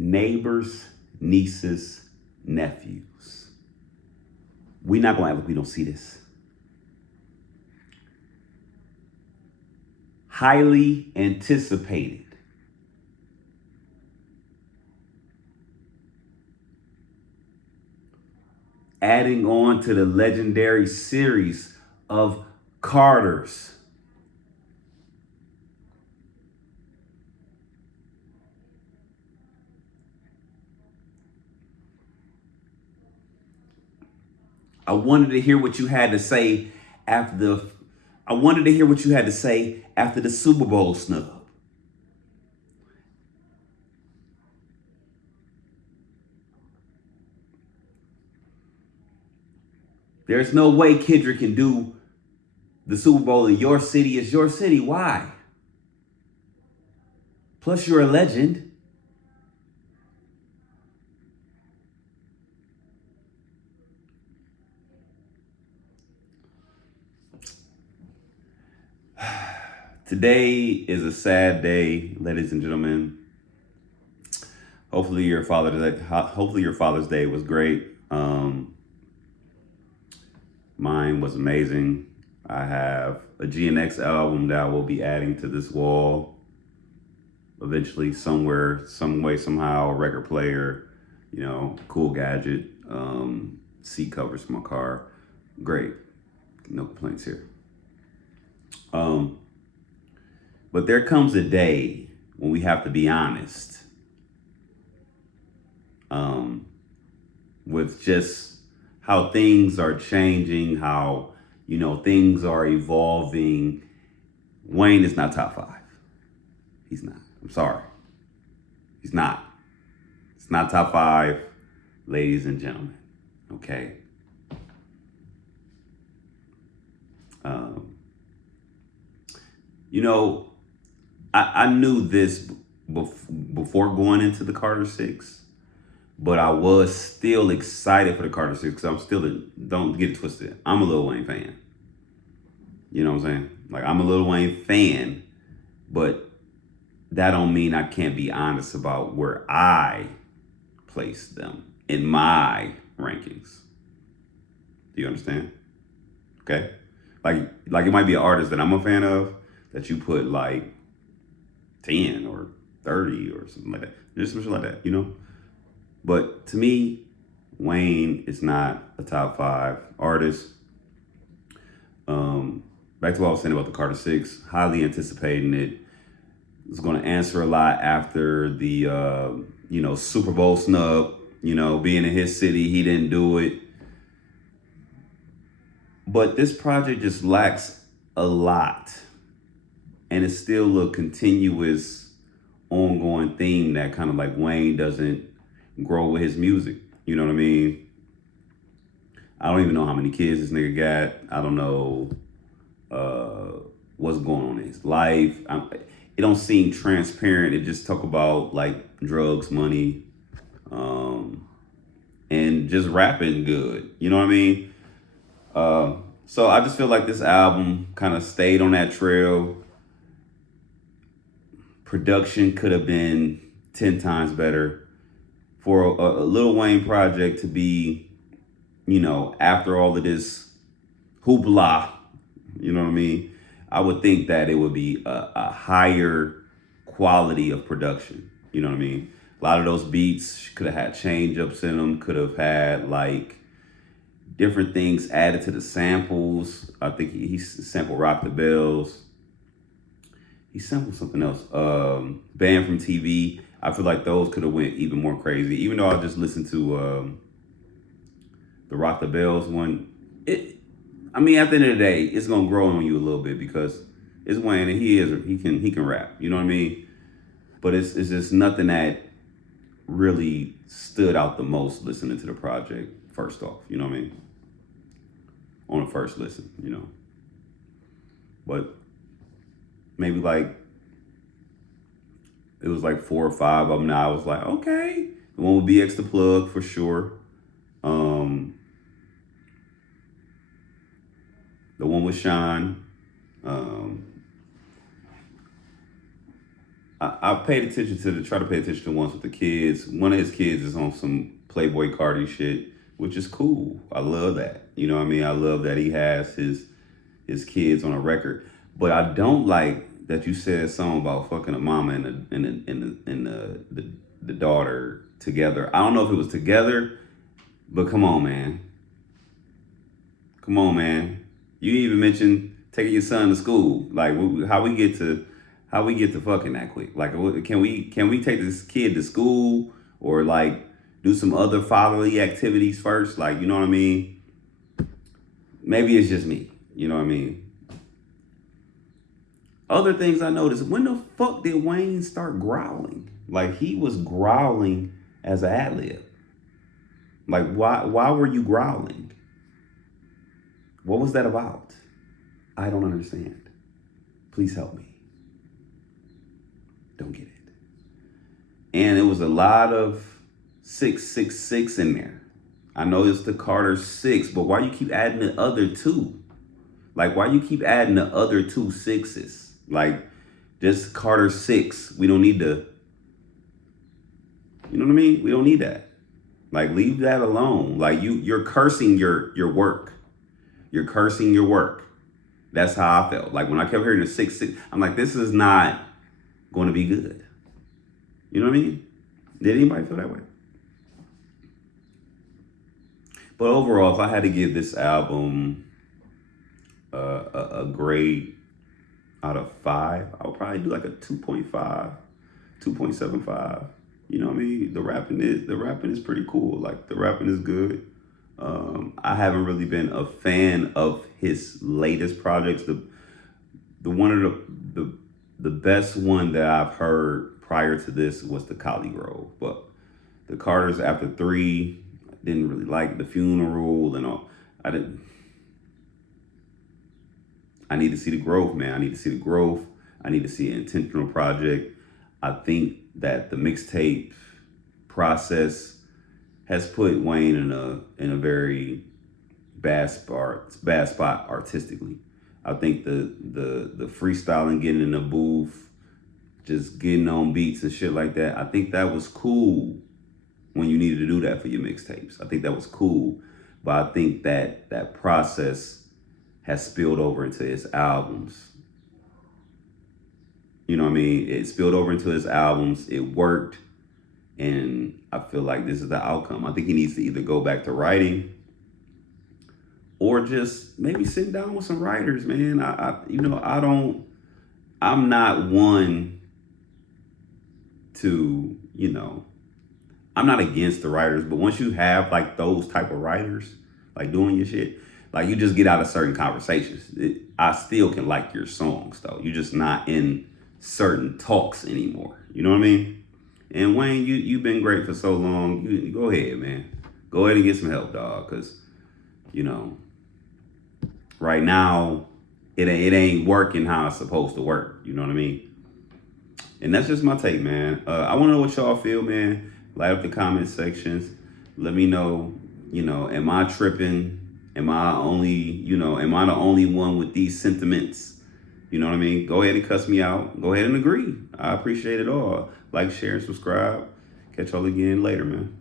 neighbors, nieces, nephews. We're not gonna act like we don't see this. Highly anticipated. Adding on to the legendary series of Carters. I wanted to hear what you had to say after the Super Bowl snub. There's no way Kendrick can do the Super Bowl in your city. It's your city. Why? Plus, you're a legend. Today is a sad day, ladies and gentlemen. Hopefully your Father's Day was great. Mine was amazing. I have a GNX album that I will be adding to this wall eventually, somewhere, some way, somehow. A record player, cool gadget, seat covers for my car. Great, no complaints here. But there comes a day when we have to be honest with just how things are changing, how, things are evolving. Wayne is not top 5. He's not. I'm sorry. He's not. It's not top 5, ladies and gentlemen. Okay? I knew this before going into the Carter 6, but I was still excited for the Carter 6 because don't get it twisted, I'm a Lil Wayne fan. You know what I'm saying? Like, I'm a Lil Wayne fan, but that don't mean I can't be honest about where I place them in my rankings. Do you understand? Okay? Like it might be an artist that I'm a fan of that you put like 10 or 30 or something like that. Just something like that, But to me, Wayne is not a top 5 artist. Back to what I was saying about the Carter 6, highly anticipating it. It's going to answer a lot after the, Super Bowl snub, being in his city, he didn't do it. But this project just lacks a lot. And it's still a continuous, ongoing theme that kind of like Wayne doesn't grow with his music. You know what I mean? I don't even know how many kids this nigga got. I don't know what's going on in his life. It don't seem transparent. It just talk about like drugs, money, and just rapping good. You know what I mean? So I just feel like this album kind of stayed on that trail. Production could have been 10 times better. For a Lil Wayne project to be, after all of this hoopla, you know what I mean? I would think that it would be a higher quality of production. You know what I mean? A lot of those beats could have had change ups in them, could have had like different things added to the samples. I think he sampled Rock the Bells. He sampled something else. Banned from TV. I feel like those could have went even more crazy. Even though I just listened to the Rock the Bells one. At the end of the day, it's gonna grow on you a little bit because it's Wayne and he can rap. You know what I mean? But it's just nothing that really stood out the most listening to the project first off. You know what I mean? On the first listen, But maybe like it was like 4 or 5 of them. Now I was like, okay, the one with BX the Plug for sure. The one with Sean. I paid attention try to pay attention to ones with the kids. One of his kids is on some Playboy Cardi shit, which is cool. I love that. You know what I mean? I love that he has his kids on a record. But I don't like that you said something about fucking a mama and the daughter together. I don't know if it was together, but come on, man. Come on, man. You even mentioned taking your son to school. Like how we get to fucking that quick? Like can we take this kid to school or like do some other fatherly activities first? Like, you know what I mean? Maybe it's just me. You know what I mean? Other things I noticed, when the fuck did Wayne start growling? Like he was growling as an ad lib. Like why were you growling? What was that about? I don't understand. Please help me. Don't get it. And it was a lot of 666 in there. I know it's the Carter 6, but why you keep adding the other two? Like why you keep adding the other two sixes? Like just Carter 6. We don't need to, you know what I mean? We don't need that. Like leave that alone. Like you're cursing your work. You're cursing your work. That's how I felt. Like when I kept hearing the 666, I'm like, this is not going to be good. You know what I mean? Did anybody feel that way? But overall, if I had to give this album a grade out of 5, I would probably do like a 2.5, 2.75. You know what I mean? The rapping is pretty cool. Like the rapping is good. I haven't really been a fan of his latest projects. The one of the best one that I've heard prior to this was the Collie Grove, but the Carters after 3 didn't really like the funeral and all. I need to see the growth, man. I need to see the growth. I need to see an intentional project. I think that the mixtape process has put Wayne in a very bad spot artistically. I think the freestyling, getting in the booth, just getting on beats and shit like that. I think that was cool when you needed to do that for your mixtapes. I think that was cool, but I think that process has spilled over into his albums. You know what I mean? It spilled over into his albums. It worked. And I feel like this is the outcome. I think he needs to either go back to writing or just maybe sit down with some writers, man. I'm not one to, I'm not against the writers, but once you have like those type of writers, like doing your shit, like you just get out of certain conversations. I still can like your songs though. You're just not in certain talks anymore. You know what I mean? And Wayne, you've been great for so long. You go ahead, man. Go ahead and get some help, dog. Cause, right now it ain't working how it's supposed to work. You know what I mean? And that's just my take, man. I want to know what y'all feel, man. Light up the comment sections. Let me know. Am I tripping? Am I the only one with these sentiments? You know what I mean? Go ahead and cuss me out. Go ahead and agree. I appreciate it all. Like, share, and subscribe. Catch y'all again later, man.